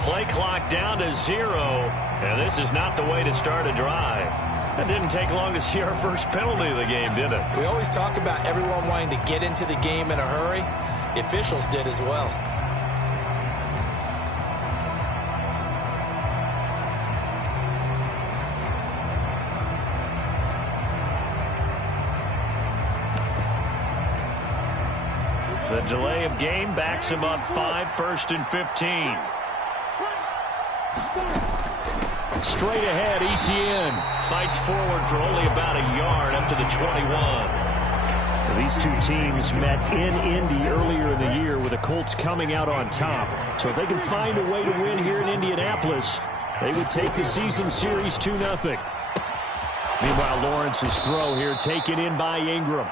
Play clock down to 0, and this is not the way to start a drive. It didn't take long to see our first penalty of the game, did it? We always talk about everyone wanting to get into the game in a hurry. The officials did as well. The delay of game backs him up 5, 1st and 15. Straight ahead, Etienne fights forward for only about a yard up to the 21. These two teams met in Indy earlier in the year with the Colts coming out on top. So if they can find a way to win here in Indianapolis, they would take the season series 2-0. Meanwhile, Lawrence's throw here taken in by Ingram.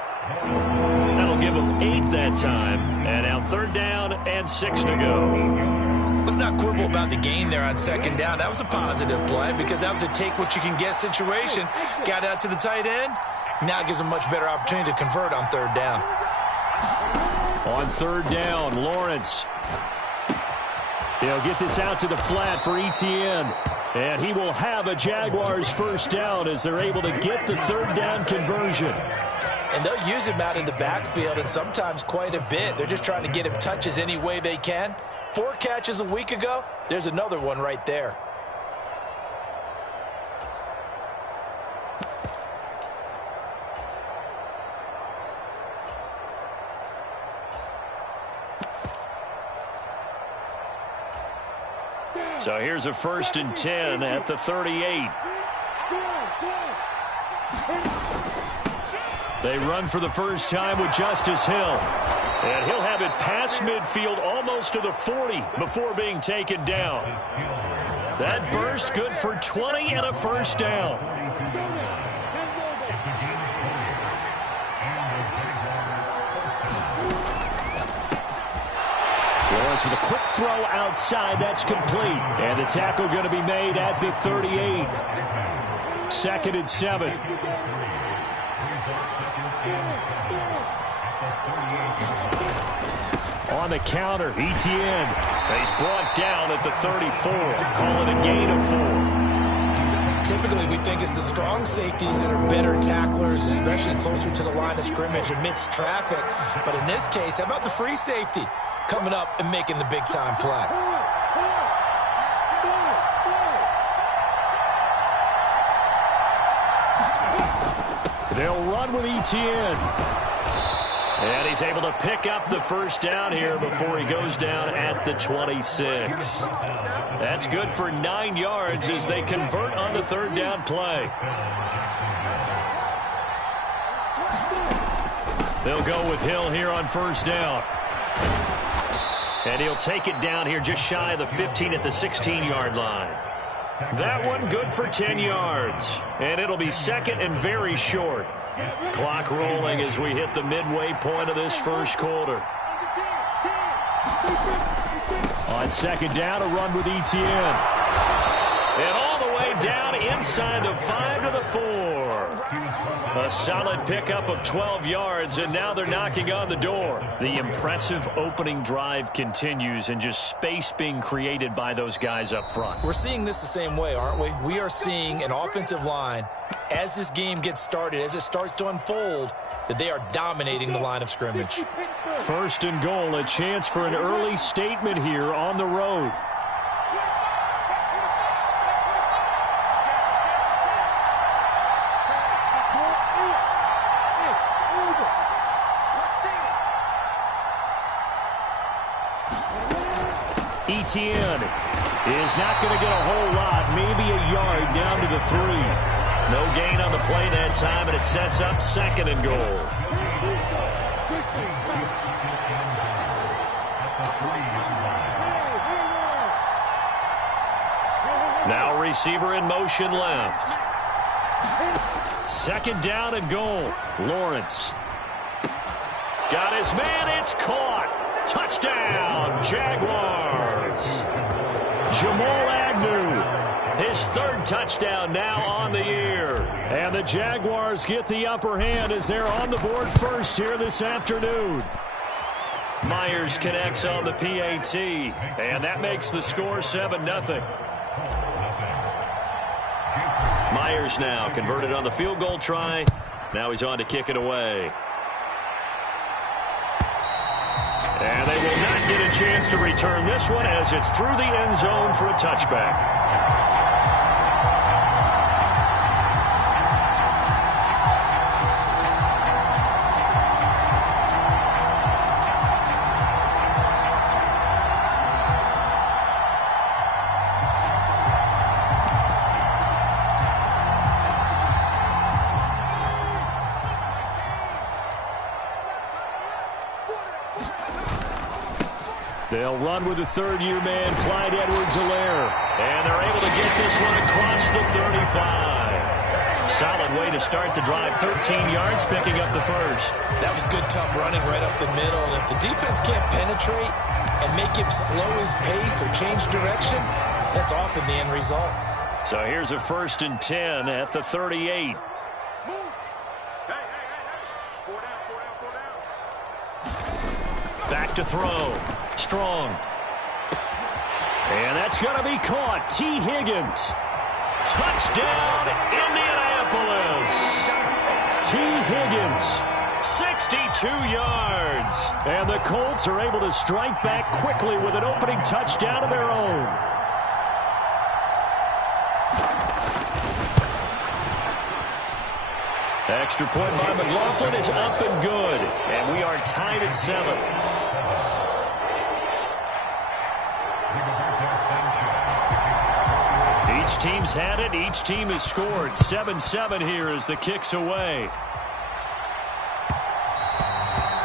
That'll give him 8 that time. And now 3rd down and 6 to go. Let's not quibble about the gain there on 2nd down. That was a positive play because that was a take-what-you-can-get situation. Got out to the tight end. Now it gives them a much better opportunity to convert on 3rd down. On 3rd down, Lawrence. He'll get this out to the flat for Etienne. And he will have a Jaguars 1st down as they're able to get the 3rd down conversion. And they'll use him out in the backfield, and sometimes quite a bit. They're just trying to get him touches any way they can. 4 catches a week ago. There's another one right there. So here's a 1st and 10 at the 38. They run for the first time with Justice Hill. And he'll have it past midfield almost to the 40 before being taken down. That burst good for 20 and a 1st down. Lawrence with a quick throw outside. That's complete. And the tackle going to be made at the 38. 2nd and 7. On the counter, Etienne. He's brought down at the 34. Call it a gain of 4. Typically, we think it's the strong safeties that are better tacklers, especially closer to the line of scrimmage amidst traffic. But in this case, how about the free safety coming up and making the big-time play? They'll run with Etienne. And he's able to pick up the 1st down here before he goes down at the 26. That's good for 9 yards as they convert on the 3rd down play. They'll go with Hill here on 1st down. And he'll take it down here just shy of the 15 at the 16-yard line. That one good for 10 yards. And it'll be 2nd and very short. Clock rolling as we hit the midway point of this 1st quarter. On 2nd down, a run with Etienne. And all the way down inside the 5 to the 4. A solid pickup of 12 yards, and now they're knocking on the door. The impressive opening drive continues, and just space being created by those guys up front. We're seeing this the same way, aren't we? We are seeing an offensive line, as this game gets started, as it starts to unfold, that they are dominating the line of scrimmage. 1st and goal, a chance for an early statement here on the road. Etienne is not going to get a whole lot, maybe a yard down to the 3. No gain on the play that time, and it sets up 2nd and goal. Now receiver in motion left. 2nd down and goal. Lawrence. Got his man, it's caught. Touchdown, Jaguars. Jamal Agnew. His 3rd touchdown now on the year. And the Jaguars get the upper hand as they're on the board first here this afternoon. Myers connects on the PAT, and that makes the score 7-0. Myers now converted on the field goal try. Now he's on to kick it away. And they will not get a chance to return this one as it's through the end zone for a touchback. They'll run with the third-year man, Clyde Edwards-Helaire. And they're able to get this one across the 35. Solid way to start the drive. 13 yards, picking up the first. That was good, tough running right up the middle. And if the defense can't penetrate and make him slow his pace or change direction, that's often the end result. So here's a 1st and 10 at the 38. Back to throw. Strong. And that's going to be caught. T. Higgins. Touchdown, Indianapolis. T. Higgins, 62 yards. And the Colts are able to strike back quickly with an opening touchdown of their own. Extra point by McLaughlin is up and good. And we are tied at 7. Each team's had it. Each team has scored. 7-7 here as the kick's away.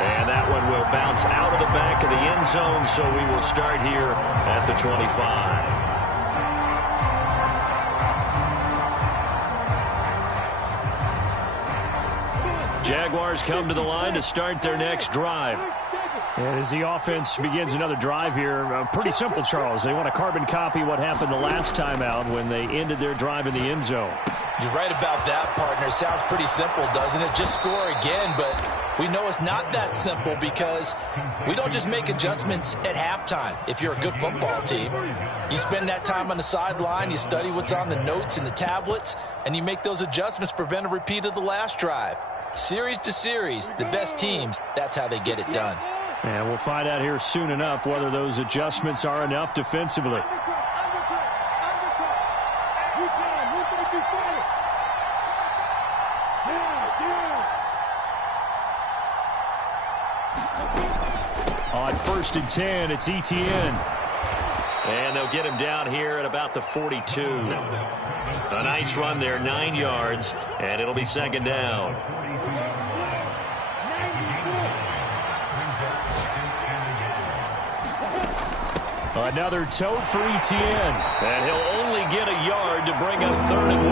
And that one will bounce out of the back of the end zone, so we will start here at the 25. Jaguars come to the line to start their next drive. And as the offense begins another drive here, pretty simple, Charles. They want to carbon copy what happened the last time out when they ended their drive in the end zone. You're right about that, partner. Sounds pretty simple, doesn't it? Just score again, but we know it's not that simple because we don't just make adjustments at halftime. If you're a good football team, you spend that time on the sideline, you study what's on the notes and the tablets, and you make those adjustments, prevent a repeat of the last drive. Series to series, the best teams, that's how they get it done. And we'll find out here soon enough whether those adjustments are enough defensively. On 1st and 10, it's Etienne. And they'll get him down here at about the 42. A nice run there, 9 yards, and it'll be 2nd down. Another tote for Etienne. And he'll only get a yard to bring up 3rd and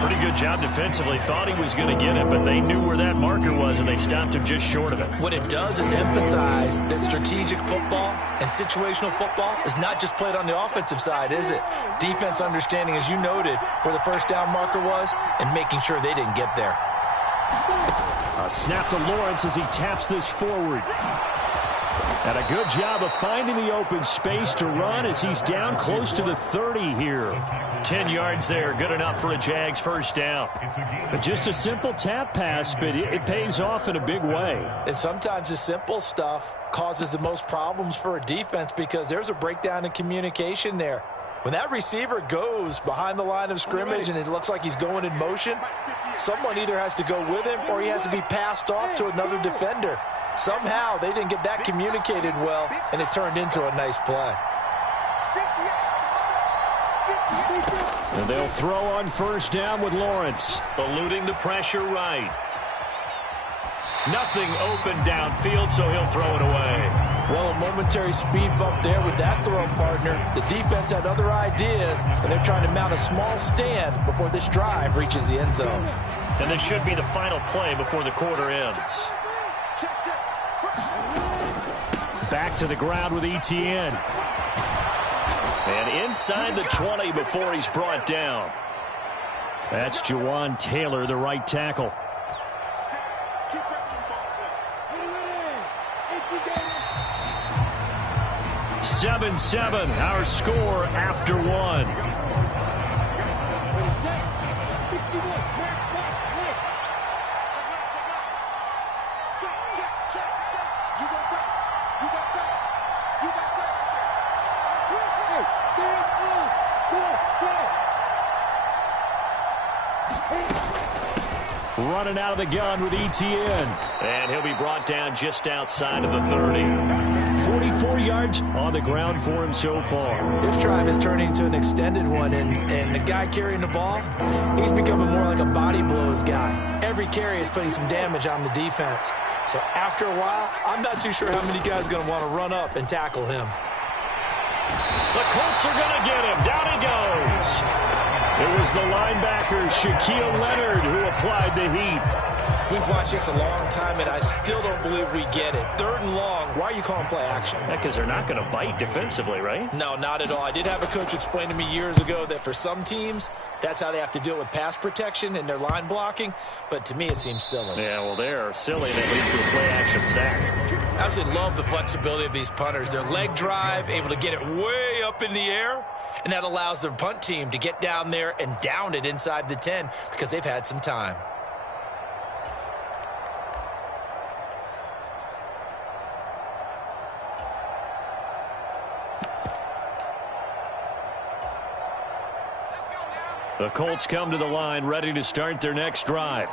1. Pretty good job defensively. Thought he was going to get it, but they knew where that marker was, and they stopped him just short of it. What it does is emphasize that strategic football and situational football is not just played on the offensive side, is it? Defense understanding, as you noted, where the 1st down marker was and making sure they didn't get there. A snap to Lawrence as he taps this forward. And a good job of finding the open space to run as he's down close to the 30 here. 10 yards there, good enough for a Jags 1st down. But just a simple tap pass, but it pays off in a big way. And sometimes the simple stuff causes the most problems for a defense because there's a breakdown in communication there. When that receiver goes behind the line of scrimmage and it looks like he's going in motion, someone either has to go with him or he has to be passed off to another defender. Somehow they didn't get that communicated well, and it turned into a nice play. And they'll throw on 1st down with Lawrence. Eluding the pressure right. Nothing open downfield, so he'll throw it away. Well, a momentary speed bump there with that throw, partner. The defense had other ideas, and they're trying to mount a small stand before this drive reaches the end zone. And this should be the final play before the quarter ends. Back to the ground with Etienne. And inside the 20 before he's brought down. That's Jawan Taylor, the right tackle. 7-7, our score after one. Running out of the gun with ETN. And he'll be brought down just outside of the 30. 44 yards on the ground for him so far. This drive is turning into an extended one, and the guy carrying the ball, he's becoming more like a body blows guy. Every carry is putting some damage on the defense. So after a while, I'm not too sure how many guys are going to want to run up and tackle him. The Colts are going to get him. Down he goes. It was the linebacker, Shaquille Leonard, who applied the heat. We've watched this a long time, and I still don't believe we get it. 3rd and long, why are you calling play action? Because they're not going to bite defensively, right? No, not at all. I did have a coach explain to me years ago that for some teams, that's how they have to deal with pass protection and their line blocking. But to me, it seems silly. Yeah, well, they're silly. That leads to a play-action sack. I absolutely love the flexibility of these punters. Their leg drive, able to get it way up in the air. And that allows their punt team to get down there and down it inside the 10 because they've had some time. The Colts come to the line ready to start their next drive.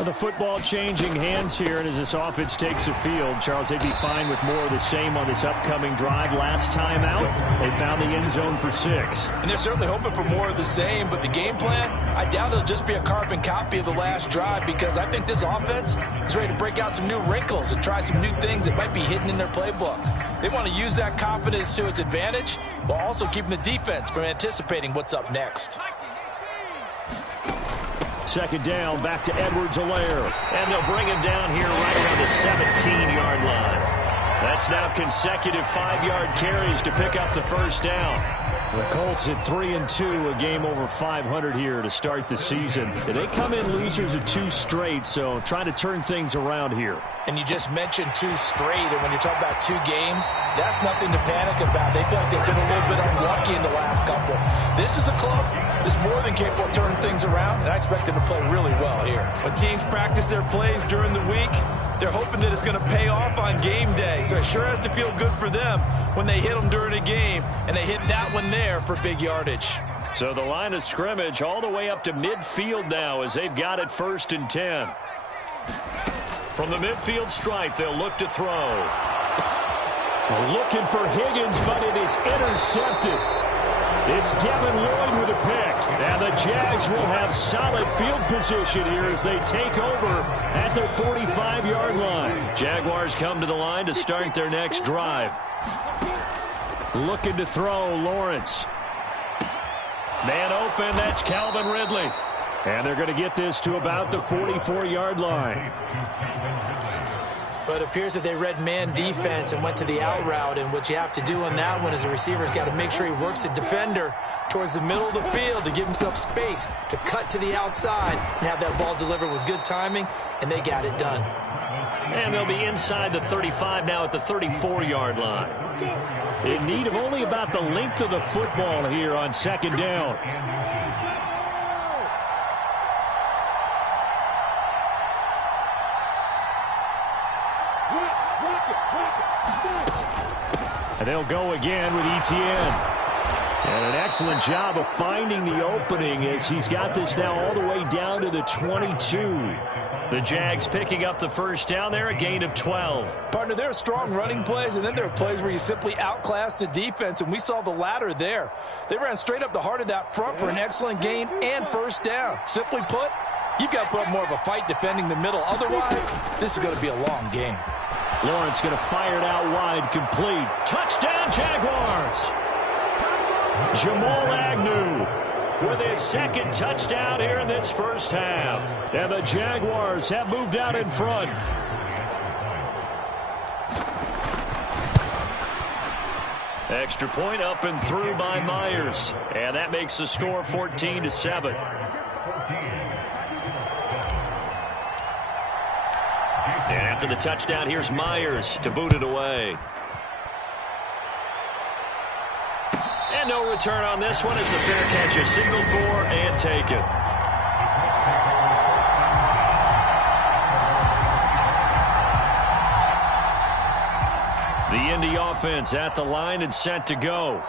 The football changing hands here, and as this offense takes the field, Charles, they'd be fine with more of the same on this upcoming drive. Last time out, they found the end zone for 6. And they're certainly hoping for more of the same, but the game plan, I doubt it'll just be a carbon copy of the last drive because I think this offense is ready to break out some new wrinkles and try some new things that might be hidden in their playbook. They want to use that confidence to its advantage while also keeping the defense from anticipating what's up next. 2nd down, back to Edwards-Helaire. And they'll bring him down here right around the 17-yard line. That's now consecutive 5-yard carries to pick up the first down. The Colts at 3-2, a game over 500 here to start the season. They come in losers of 2 straight, so trying to turn things around here. And you just mentioned 2 straight, and when you're talking about 2 games, that's nothing to panic about. They feel like they've been a little bit unlucky in the last couple. This is a club that's more than capable of turning things around, and I expect them to play really well here. When teams practice their plays during the week, they're hoping that it's going to pay off on game day. So it sure has to feel good for them when they hit them during a game, and they hit that one there for big yardage. So the line of scrimmage all the way up to midfield now as they've got it 1st and 10. From the midfield stripe, they'll look to throw. Looking for Higgins, but it is intercepted. It's Devin Lloyd with a pick. And the Jags will have solid field position here as they take over at their 45-yard line. Jaguars come to the line to start their next drive. Looking to throw, Lawrence. Man open, that's Calvin Ridley. And they're going to get this to about the 44-yard line. But it appears that they read man defense and went to the out route. And what you have to do on that one is the receiver's got to make sure he works the defender towards the middle of the field to give himself space to cut to the outside and have that ball delivered with good timing, and they got it done. And they'll be inside the 35 now at the 34-yard line. In need of only about the length of the football here on 2nd down. And they'll go again with ETN. And an excellent job of finding the opening as he's got this now all the way down to the 22. The Jags picking up the 1st down there, a gain of 12. Partner, there are strong running plays, and then there are plays where you simply outclass the defense, and we saw the latter there. They ran straight up the heart of that front for an excellent gain and 1st down. Simply put, you've got to put up more of a fight defending the middle. Otherwise, this is going to be a long game. Lawrence going to fire it out wide, complete. Touchdown, Jaguars! Jamal Agnew with his 2nd touchdown here in this 1st half. And the Jaguars have moved out in front. Extra point up and through by Myers. And that makes the score 14-7. And After the touchdown, here's Myers to boot it away. And no return on this one as the fair catch is signaled for and taken. The Indy offense at the line and set to go.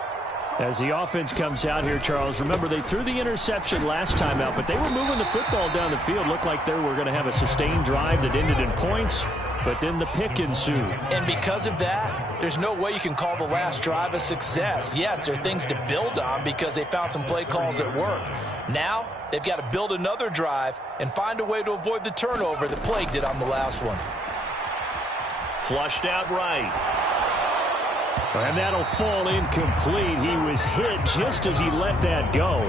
As the offense comes out here, Charles, remember they threw the interception last time out, but they were moving the football down the field. Looked like they were going to have a sustained drive that ended in points, but then the pick ensued. And because of that, there's no way you can call the last drive a success. Yes, there are things to build on because they found some play calls that work. Now, they've got to build another drive and find a way to avoid the turnover that Plague did on the last one. Flushed out right. And that'll fall incomplete. He was hit just as he let that go.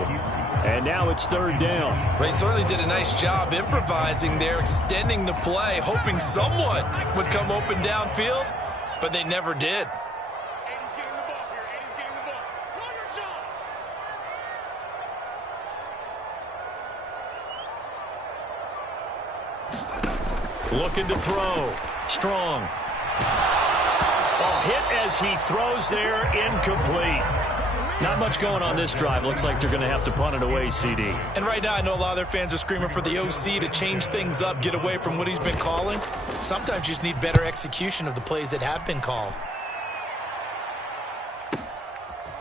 And now it's third down. They certainly did a nice job improvising there, extending the play, hoping someone would come open downfield, but they never did. Looking to throw. Strong. Hit as he throws there, incomplete. Not much going on this drive. Looks like they're going to have to punt it away, CD. And right now, I know a lot of their fans are screaming for the OC to change things up, get away from what he's been calling. Sometimes you just need better execution of the plays that have been called.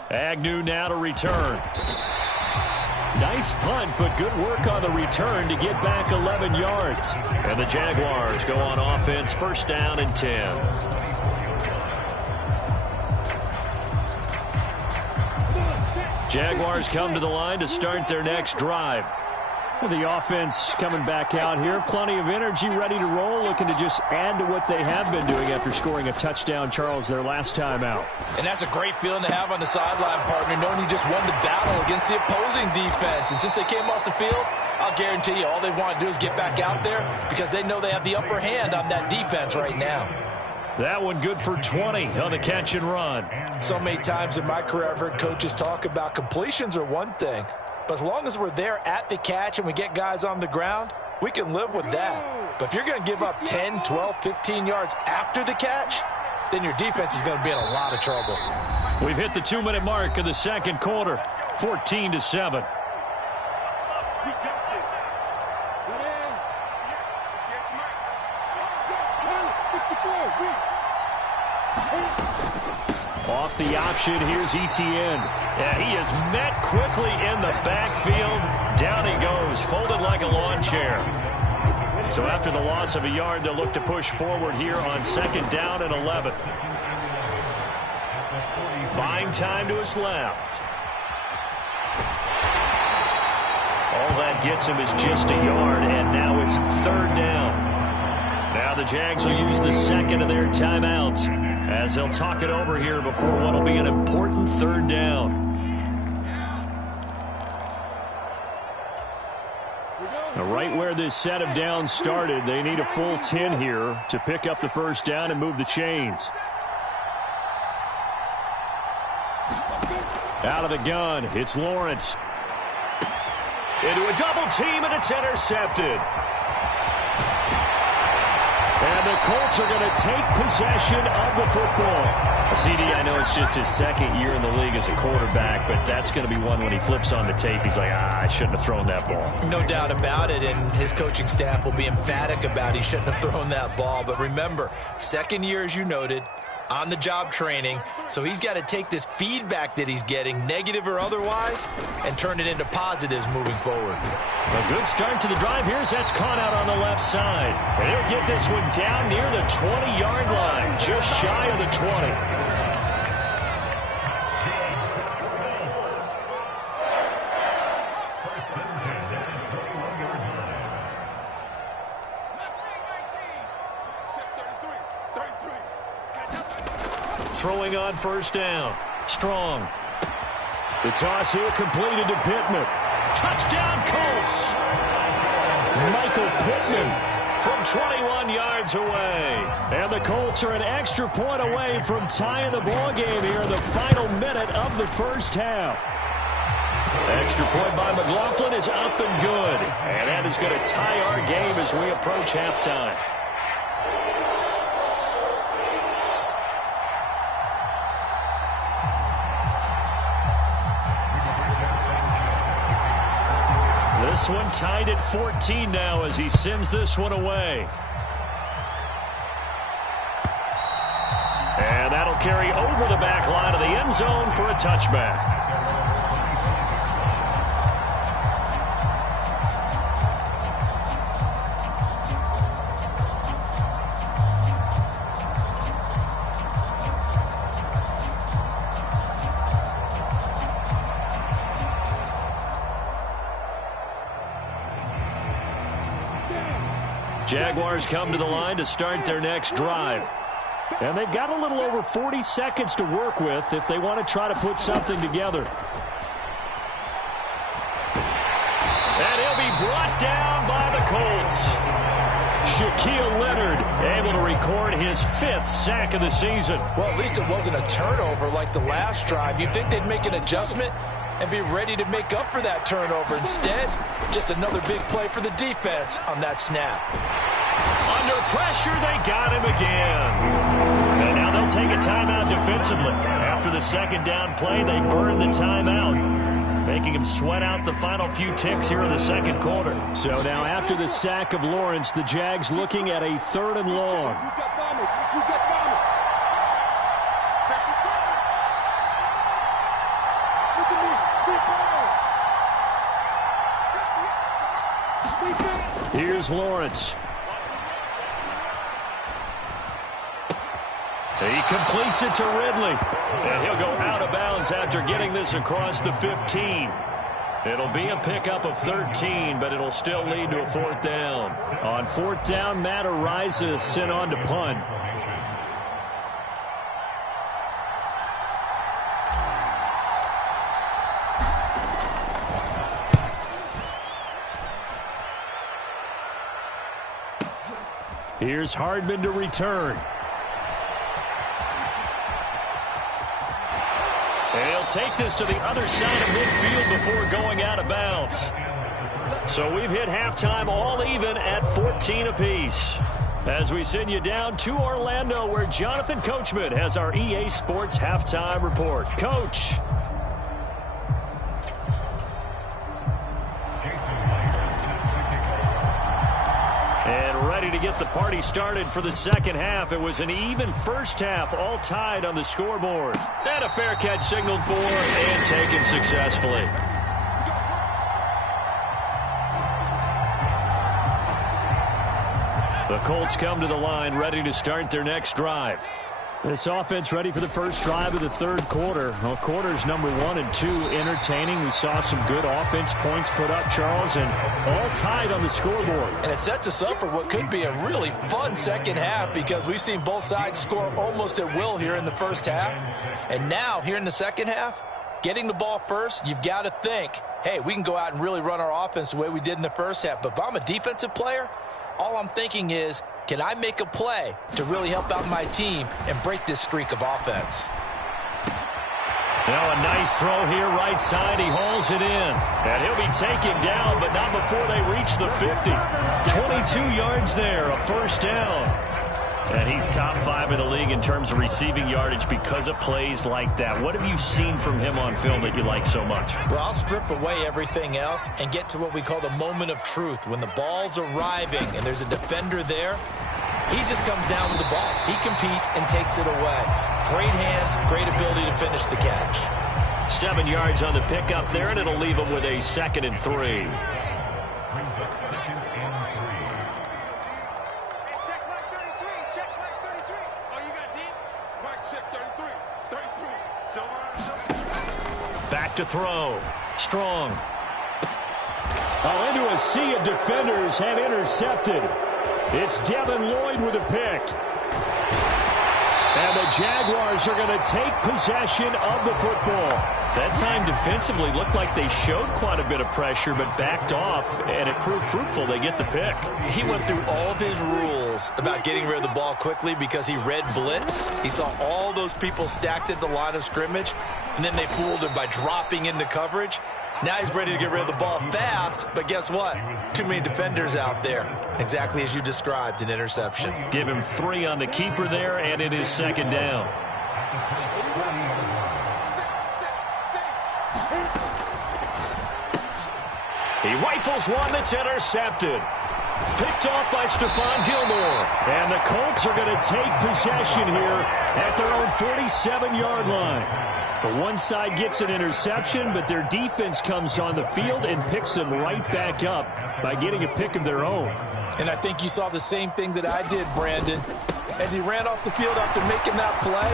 Agnew now to return. Nice punt, but good work on the return to get back 11 yards. And the Jaguars go on offense, first down and 10. Jaguars come to the line to start their next drive. Well, the offense coming back out here. Plenty of energy, ready to roll, looking to just add to what they have been doing after scoring a touchdown, Charles, their last time out. And that's a great feeling to have on the sideline, partner, knowing you just won the battle against the opposing defense. And since they came off the field, I'll guarantee you all they want to do is get back out there because they know they have the upper hand on that defense right now. That one good for 20 on the catch and run. So many times in my career I've heard coaches talk about completions are one thing, but as long as we're there at the catch and we get guys on the ground, we can live with that. But if you're going to give up 10, 12, 15 yards after the catch, then your defense is going to be in a lot of trouble. We've hit the 2-minute mark of the second quarter, 14-7. Off the option, here's Etienne. Yeah, he is met quickly in the backfield. Down he goes, folded like a lawn chair. So after the loss of a yard, they'll look to push forward here on second down and 11. Buying time to his left. All that gets him is just a yard, and now it's third down. Now the Jags will use the second of their timeouts as they'll talk it over here before what will be an important third down. Now right where this set of downs started, they need a full 10 here to pick up the first down and move the chains. Out of the gun, it's Lawrence. Into a double team, and it's intercepted. And the Colts are going to take possession of the football. CD, I know it's just his second year in the league as a quarterback, but that's going to be one when he flips on the tape. He's like, I shouldn't have thrown that ball. No doubt about it, and his coaching staff will be emphatic about he shouldn't have thrown that ball. But remember, second year, as you noted, on-the-job training, so he's got to take this feedback that he's getting, negative or otherwise, and turn it into positives moving forward. A good start to the drive. Here's that's caught out on the left side. And he'll get this one down near the 20-yard line, just shy of the 20. Throwing on first down. Strong. The toss here completed to Pittman. Touchdown, Colts. Michael Pittman from 21 yards away. And the Colts are an extra point away from tying the ball game here in the final minute of the first half. Extra point by McLaughlin is up and good. And that is going to tie our game as we approach halftime. This one tied at 14 now as he sends this one away. And that'll carry over the back line of the end zone for a touchback. Jaguars come to the line to start their next drive. And they've got a little over 40 seconds to work with if they want to try to put something together. And he'll be brought down by the Colts. Shaquille Leonard able to record his 5th sack of the season. Well, at least it wasn't a turnover like the last drive. You'd think they'd make an adjustment and be ready to make up for that turnover. Instead, just another big play for the defense on that snap. Under pressure, they got him again. And now they'll take a timeout defensively. After the second down play, they burn the timeout, making him sweat out the final few ticks here in the second quarter. So now after the sack of Lawrence, the Jags looking at a 3rd and long. Here's Lawrence. He completes it to Ridley. And he'll go out of bounds after getting this across the 15. It'll be a pickup of 13, but it'll still lead to a 4th down. On 4th down, Matt Ariza sent on to punt. Here's Hardman to return. And he'll take this to the other side of midfield before going out of bounds. So we've hit halftime all even at 14 apiece. As we send you down to Orlando, where Jonathan Coachman has our EA Sports halftime report. Coach. And ready to get the party started for the second half. It was an even first half, all tied on the scoreboard. And a fair catch signaled for and taken successfully. The Colts come to the line ready to start their next drive. This offense ready for the first drive of the 3rd quarter. Well, quarters number 1 and 2 entertaining. We saw some good offense points put up, Charles, and all tied on the scoreboard. And it sets us up for what could be a really fun second half because we've seen both sides score almost at will here in the first half. And now, here in the second half, getting the ball first, you've got to think, hey, we can go out and really run our offense the way we did in the first half. But if I'm a defensive player, all I'm thinking is, can I make a play to really help out my team and break this streak of offense? Now a nice throw here right side. He hauls it in. And he'll be taken down, but not before they reach the 50. 22 yards there, a 1st down. And he's top 5 in the league in terms of receiving yardage because of plays like that. What have you seen from him on film that you like so much? Well, I'll strip away everything else and get to what we call the moment of truth. When the ball's arriving and there's a defender there, he just comes down with the ball. He competes and takes it away. Great hands, great ability to finish the catch. 7 yards on the pickup there, and it'll leave him with a 2nd and 3. Back to throw. Strong. Oh, into a sea of defenders and intercepted. It's Devin Lloyd with a pick. And the Jaguars are going to take possession of the football. That time defensively looked like they showed quite a bit of pressure but backed off, and it proved fruitful. They get the pick. He went through all of his rules about getting rid of the ball quickly because he read blitz. He saw all those people stacked at the line of scrimmage, and then they fooled him by dropping into coverage. Now he's ready to get rid of the ball fast, but guess what? Too many defenders out there. Exactly as you described, an interception. Give him 3 on the keeper there, and it is 2nd down. He rifles one that's intercepted. Picked off by Stephon Gilmore. And the Colts are going to take possession here at their own 47-yard line. The one side gets an interception, but their defense comes on the field and picks them right back up by getting a pick of their own. And I think you saw the same thing that I did, Brandon. As he ran off the field after making that play,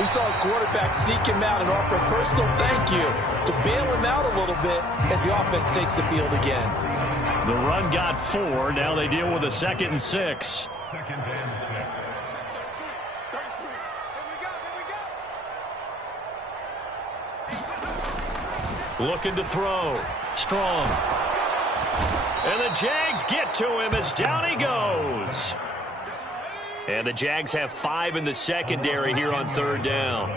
we saw his quarterback seek him out and offer a personal thank you to bail him out a little bit as the offense takes the field again. The run got 4. Now they deal with a 2nd and 6. Looking to throw. Strong. And the Jags get to him as down he goes. And the Jags have 5 in the secondary here on 3rd down.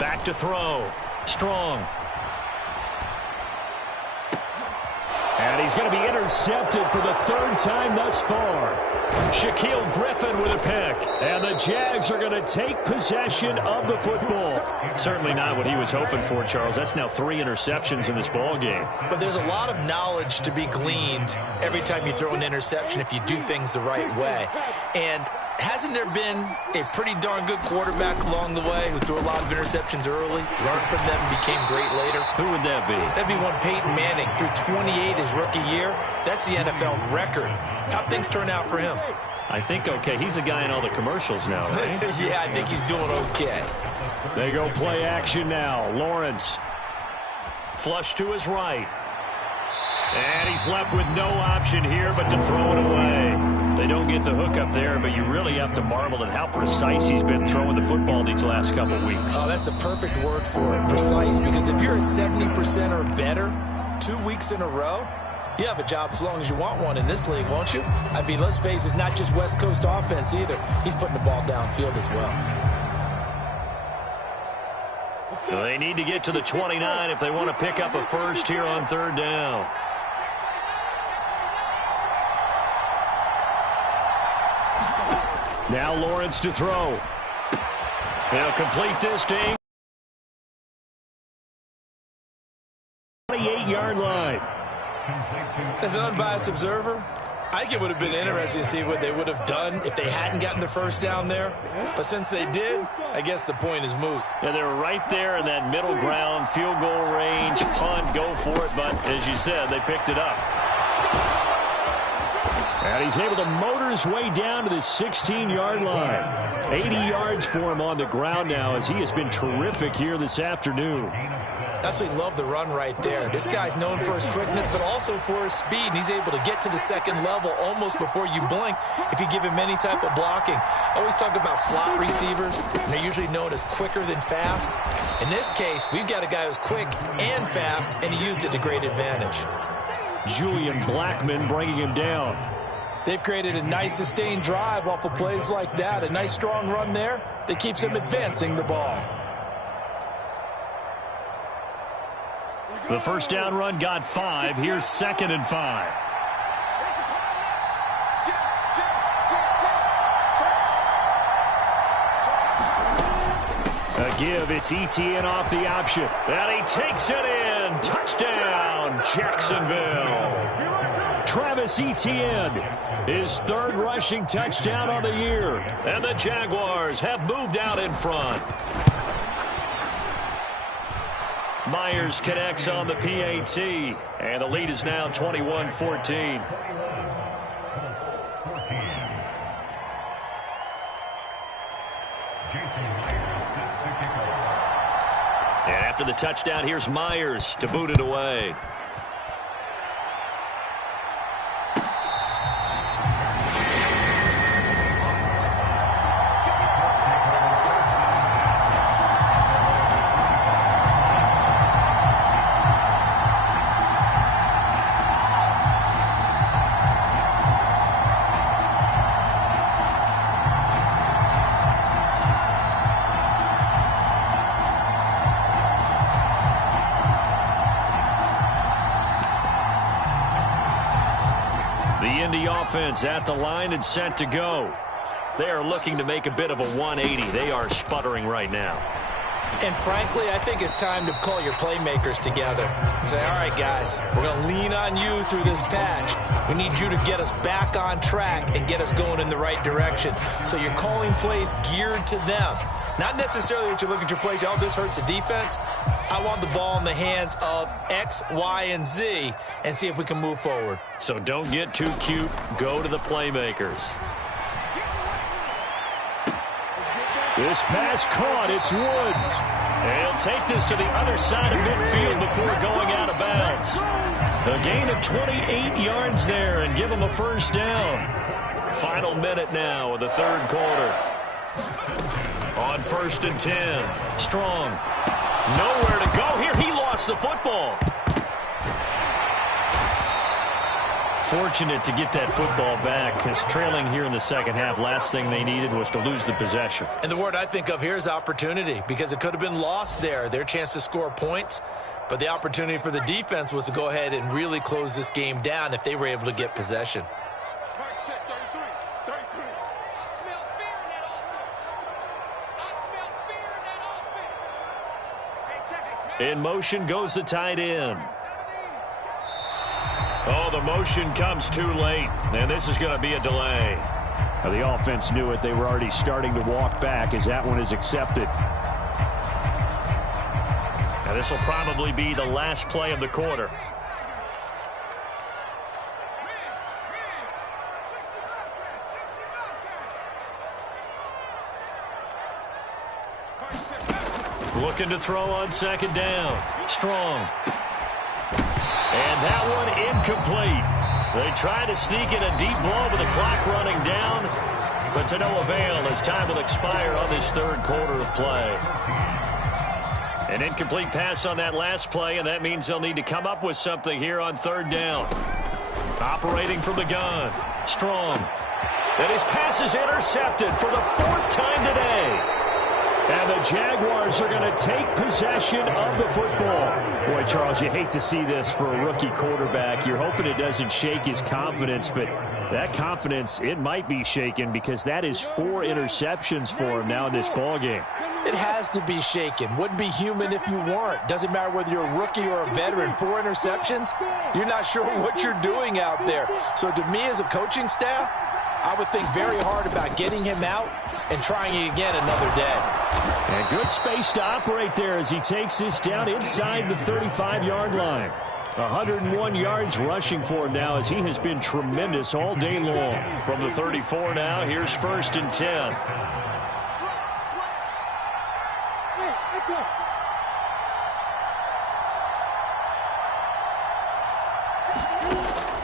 Back to throw. Strong. And he's going to be intercepted for the 3rd time thus far. Shaquille Griffin with a pick. And the Jags are going to take possession of the football. Certainly not what he was hoping for, Charles. That's now 3 interceptions in this ball game. But there's a lot of knowledge to be gleaned every time you throw an interception if you do things the right way. And hasn't there been a pretty darn good quarterback along the way who threw a lot of interceptions early, learned from them, and became great later? Who would that be? That'd be one Peyton Manning. Threw 28 his rookie year. That's the NFL record. How'd things turn out for him? I think okay. He's a guy in all the commercials now, right? Yeah, I think he's doing okay. They go play action now. Lawrence. Flush to his right. And he's left with no option here but to throw it away. They don't get the hook up there, but you really have to marvel at how precise he's been throwing the football these last couple of weeks. Oh, that's a perfect word for it, precise, because if you're at 70% or better 2 weeks in a row, you have a job as long as you want one in this league, won't you? I mean, let's face it, it's not just West Coast offense either. He's putting the ball downfield as well. They need to get to the 29 if they want to pick up a first here on 3rd down. Now Lawrence to throw. He'll complete this thing. 28-yard line. As an unbiased observer, I think it would have been interesting to see what they would have done if they hadn't gotten the first down there. But since they did, I guess the point is moot. Yeah, they were right there in that middle ground, field goal range, punt, go for it. But as you said, they picked it up. And he's able to motor his way down to the 16-yard line. 80 yards for him on the ground now as he has been terrific here this afternoon. Absolutely love the run right there. This guy's known for his quickness, but also for his speed. And he's able to get to the second level almost before you blink if you give him any type of blocking. I always talk about slot receivers, and they're usually known as quicker than fast. In this case, we've got a guy who's quick and fast, and he used it to great advantage. Julian Blackmon bringing him down. They've created a nice sustained drive off of plays like that. A nice strong run there that keeps them advancing the ball. The first down run got 5. Here's 2nd and 5. A give. It's ETN off the option. And he takes it in. Touchdown, Jacksonville. Travis Etienne, his 3rd rushing touchdown on the year. And the Jaguars have moved out in front. Myers connects on the PAT. And the lead is now 21-14. And after the touchdown, here's Myers to boot it away. Offense at the line and set to go. They are looking to make a bit of a 180. They are sputtering right now. And frankly, I think it's time to call your playmakers together and say, all right, guys, we're going to lean on you through this patch. We need you to get us back on track and get us going in the right direction. So you're calling plays geared to them. Not necessarily that you look at your plays, oh, this hurts the defense. I want the ball in the hands of X, Y, and Z and see if we can move forward. So don't get too cute. Go to the playmakers. This pass caught. It's Woods. He'll take this to the other side of midfield before going out of bounds. A gain of 28 yards there and give him a first down. Final minute now of the third quarter. On 1st and 10. Strong. Nowhere to go here. He lost the football. Fortunate to get that football back, because trailing here in the second half, last thing they needed was to lose the possession. And the word I think of here is opportunity, because it could have been lost there, their chance to score points. But the opportunity for the defense was to go ahead and really close this game down if they were able to get possession. In motion goes the tight end. Oh, the motion comes too late, and this is going to be a delay. Now, the offense knew it. They were already starting to walk back as that one is accepted. Now, this will probably be the last play of the quarter. Looking to throw on second down. Strong. And that one incomplete. They try to sneak in a deep blow with the clock running down, but to no avail as time will expire on this third quarter of play. An incomplete pass on that last play, and that means they'll need to come up with something here on third down. Operating from the gun. Strong. And his pass is intercepted for the 4th time today. And the Jaguars are going to take possession of the football. Boy, Charles, you hate to see this for a rookie quarterback. You're hoping it doesn't shake his confidence, but that confidence, it might be shaken because that is 4 interceptions for him now in this ballgame. It has to be shaken. Wouldn't be human if you weren't. Doesn't matter whether you're a rookie or a veteran. 4 interceptions, you're not sure what you're doing out there. So to me as a coaching staff, I would think very hard about getting him out and trying it again another day. And good space to operate there as he takes this down inside the 35-yard line. 101 yards rushing for him now as he has been tremendous all day long. From the 34 now, here's 1st and 10.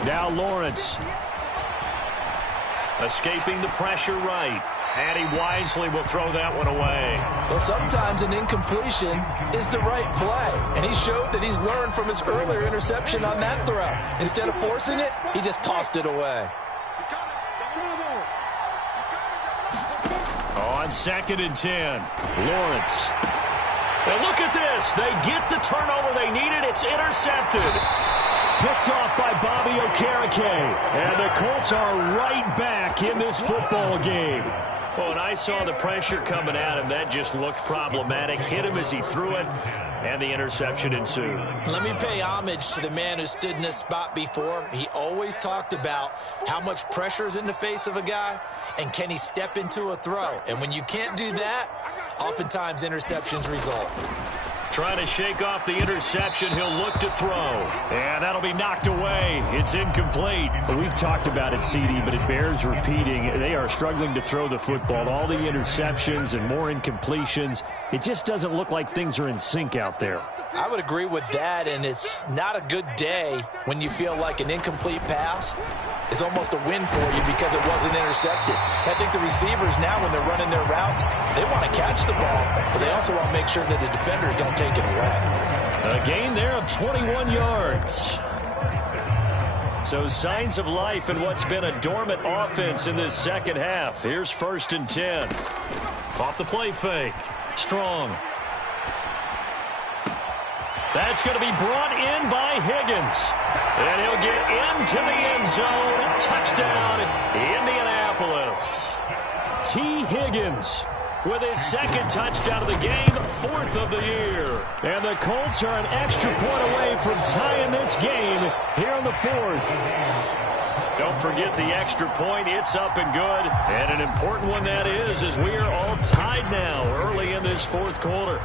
Now Lawrence. Escaping the pressure right. And he wisely will throw that one away. Well, sometimes an incompletion is the right play. And he showed that he's learned from his earlier interception on that throw. Instead of forcing it, he just tossed it away. On 2nd and 10, Lawrence. And look at this. They get the turnover they needed. It's intercepted. Picked off by Bobby Okereke. And the Colts are right back in this football game. Well, and I saw the pressure coming at him. That just looked problematic. Hit him as he threw it, and the interception ensued. Let me pay homage to the man who stood in this spot before. He always talked about how much pressure is in the face of a guy, and can he step into a throw. And when you can't do that, oftentimes interceptions result. Trying to shake off the interception. He'll look to throw. And that'll be knocked away. It's incomplete. Well, we've talked about it, CD, but it bears repeating. They are struggling to throw the football. All the interceptions and more incompletions. It just doesn't look like things are in sync out there. I would agree with that, and it's not a good day when you feel like an incomplete pass is almost a win for you because it wasn't intercepted. I think the receivers now, when they're running their routes, they want to catch the ball, but they also want to make sure that the defenders don't take it away. A gain there of 21 yards. So signs of life in what's been a dormant offense in this second half. Here's 1st and 10. Off the play fake. Strong. That's going to be brought in by Higgins. And he'll get into the end zone. Touchdown, Indianapolis. T. Higgins with his second touchdown of the game, fourth of the year. And the Colts are an extra point away from tying this game here in the fourth. Don't forget the extra point. It's up and good. And an important one that is, as we are all tied now early in this fourth quarter.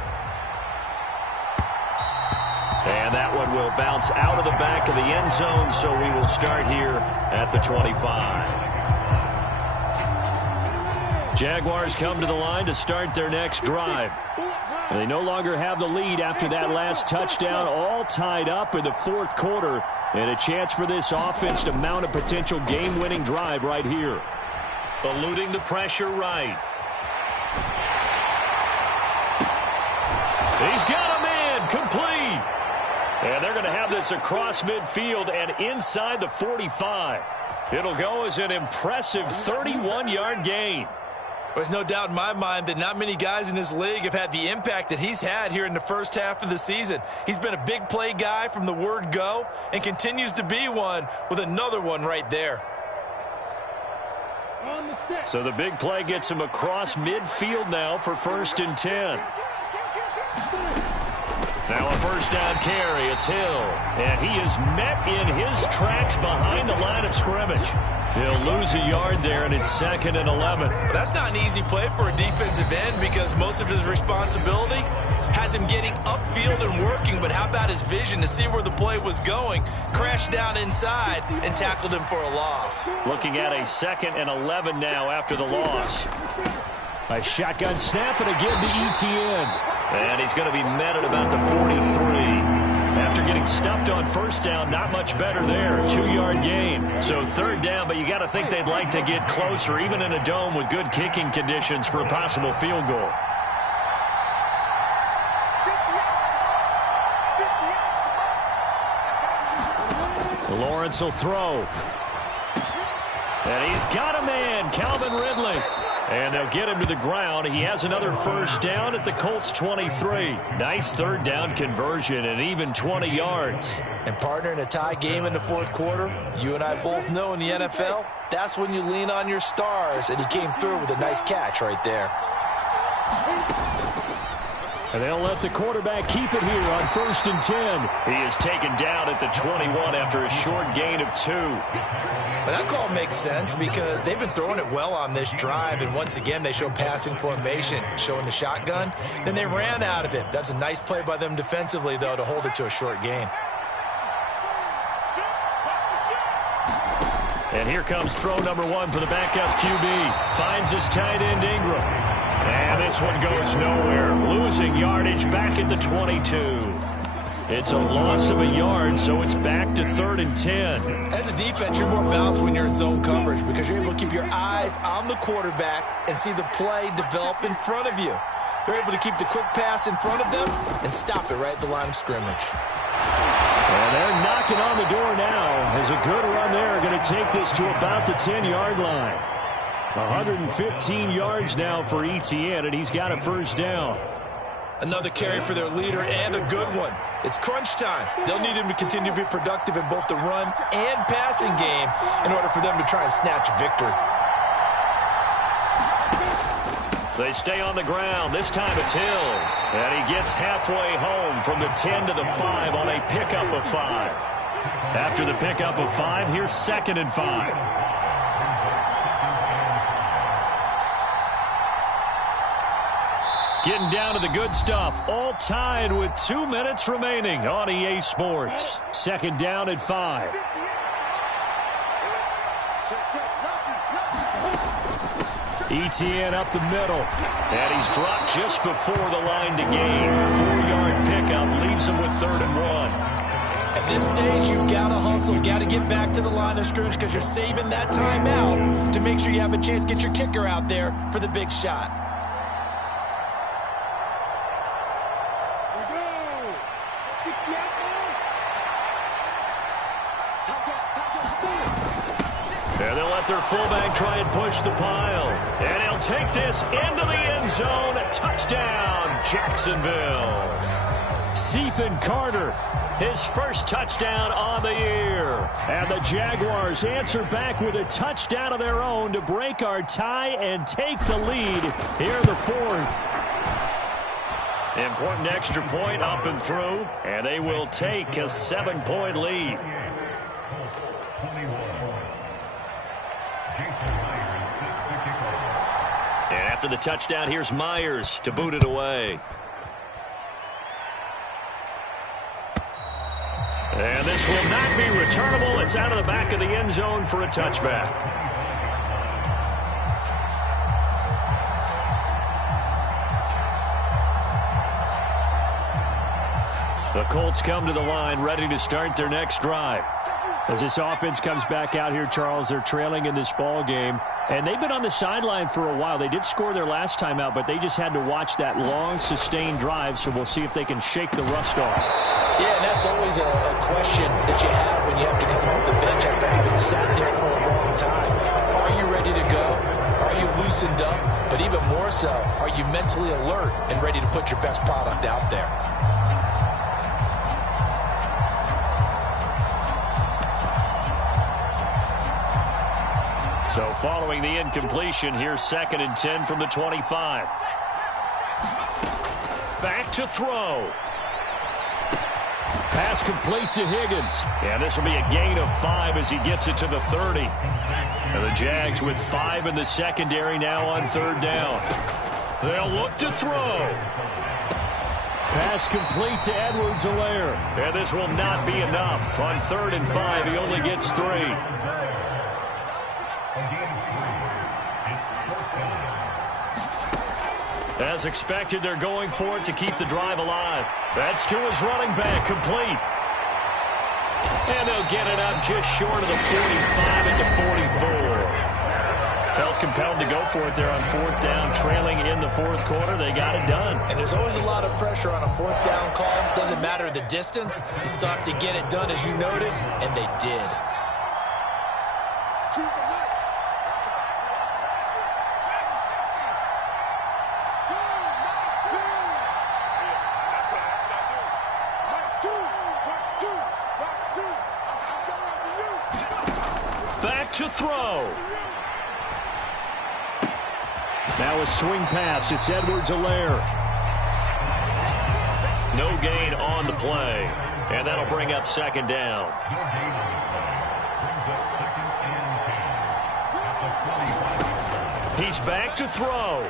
And that one will bounce out of the back of the end zone, so we will start here at the 25. Jaguars come to the line to start their next drive. They no longer have the lead after that last touchdown, all tied up in the fourth quarter, and a chance for this offense to mount a potential game-winning drive right here. Eluding the pressure right. He's got a man, complete. And they're going to have this across midfield and inside the 45. It'll go as an impressive 31-yard gain. There's no doubt in my mind that not many guys in this league have had the impact that he's had here in the first half of the season. He's been a big play guy from the word go and continues to be one with another one right there. So the big play gets him across midfield now for 1st and 10. Now a first down carry. It's Hill. And he is met in his tracks behind the line of scrimmage. He'll lose a yard there, and it's 2nd and 11. That's not an easy play for a defensive end because most of his responsibility has him getting upfield and working. But how about his vision to see where the play was going? Crashed down inside and tackled him for a loss. Looking at a 2nd and 11 now after the loss. A shotgun snap, and again to Etienne. And he's going to be met at about the 43. After getting stuffed on first down, not much better there. 2-yard gain. So 3rd down, but you got to think they'd like to get closer, even in a dome with good kicking conditions for a possible field goal. Lawrence will throw. And he's got a man, Calvin Ridley. And they'll get him to the ground. He has another first down at the Colts 23. Nice 3rd down conversion and even 20 yards. And partner, in a tie game in the fourth quarter, you and I both know in the NFL, that's when you lean on your stars. And he came through with a nice catch right there. And they'll let the quarterback keep it here on 1st and 10. He is taken down at the 21 after a short gain of 2. But that call makes sense because they've been throwing it well on this drive, and once again they show passing formation, showing the shotgun. Then they ran out of it. That's a nice play by them defensively, though, to hold it to a short gain. And here comes throw number 1 for the backup QB. Finds his tight end Ingram. And this one goes nowhere. Losing yardage back at the 22. It's a loss of a yard, so it's back to 3rd and 10. As a defense, you're more balanced when you're in zone coverage because you're able to keep your eyes on the quarterback and see the play develop in front of you. They're able to keep the quick pass in front of them and stop it right at the line of scrimmage. And they're knocking on the door now. As a good run there, going to take this to about the 10-yard line. 115 yards now for Etienne, and he's got a first down. Another carry for their leader and a good one. It's crunch time. They'll need him to continue to be productive in both the run and passing game in order for them to try and snatch a victory. They stay on the ground. This time it's Hill. And he gets halfway home from the 10 to the 5 on a pickup of 5. After the pickup of 5, here's 2nd and 5. Getting down to the good stuff. All tied with 2 minutes remaining on EA Sports. 2nd down at 5. Etienne up the middle. And he's dropped just before the line to gain. 4-yard pickup leaves him with 3rd and 1. At this stage, you've got to hustle. Got to get back to the line of scrimmage because you're saving that timeout to make sure you have a chance to get your kicker out there for the big shot. And they'll let their fullback try and push the pile. And he'll take this into the end zone. Touchdown, Jacksonville. Stephen Carter his first touchdown on the year. And the Jaguars answer back with a touchdown of their own to break our tie and take the lead here in the fourth. Important extra point up and through, and they will take a 7-point lead. And after the touchdown, here's Myers to boot it away. And this will not be returnable. It's out of the back of the end zone for a touchback. The Colts come to the line, ready to start their next drive. As this offense comes back out here, Charles, they're trailing in this ball game. And they've been on the sideline for a while. They did score their last time out, but they just had to watch that long, sustained drive. So we'll see if they can shake the rust off. Yeah, and that's always a question that you have when you have to come off the bench after having sat there for a long time. Are you ready to go? Are you loosened up? But even more so, are you mentally alert and ready to put your best product out there? So following the incompletion, here's 2nd and 10 from the 25. Back to throw. Pass complete to Higgins. And this will be a gain of 5 as he gets it to the 30. And the Jags with 5 in the secondary now on 3rd down. They'll look to throw. Pass complete to Edwards-Helaire. And this will not be enough. On 3rd and 5, he only gets 3. As expected, they're going for it to keep the drive alive. That's to his running back, complete. And they'll get it up just short of the 45 at the 44. Felt compelled to go for it there on 4th down, trailing in the 4th quarter. They got it done. And there's always a lot of pressure on a 4th down call. Doesn't matter the distance. You still have to get it done, as you noted, and they did. To throw. Now a swing pass. It's Edwards-Helaire. No gain on the play. And that'll bring up 2nd down. He's back to throw.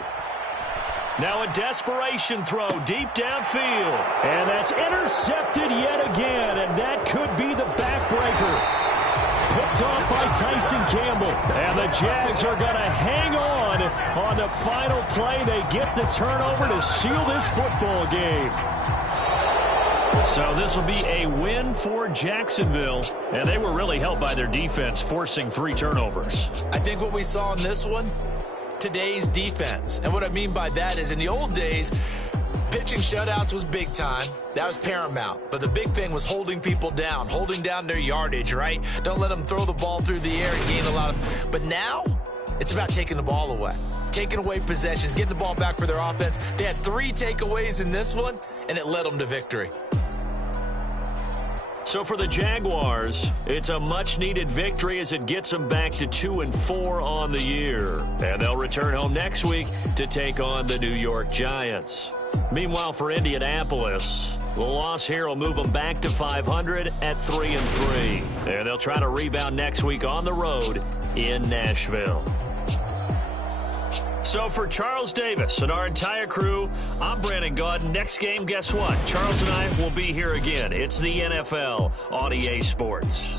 Now a desperation throw deep downfield. And that's intercepted yet again. And that could be the backbreaker. Picked off by Tyson Campbell. And the Jags are going to hang on the final play. They get the turnover to seal this football game. So this will be a win for Jacksonville. And they were really helped by their defense, forcing 3 turnovers. I think what we saw in this one, today's defense. And what I mean by that is in the old days, pitching shutouts was big time. That was paramount. But the big thing was holding people down, holding down their yardage, right? Don't let them throw the ball through the air and gain a lot of... But now, it's about taking the ball away. Taking away possessions, getting the ball back for their offense. They had 3 takeaways in this one, and it led them to victory. So for the Jaguars, it's a much-needed victory as it gets them back to 2-4 on the year. And they'll return home next week to take on the New York Giants. Meanwhile, for Indianapolis, the loss here will move them back to 500 at 3-3. And they'll try to rebound next week on the road in Nashville. So for Charles Davis and our entire crew, I'm Brandon Gaudin. Next game, guess what? Charles and I will be here again. It's the NFL on EA Sports.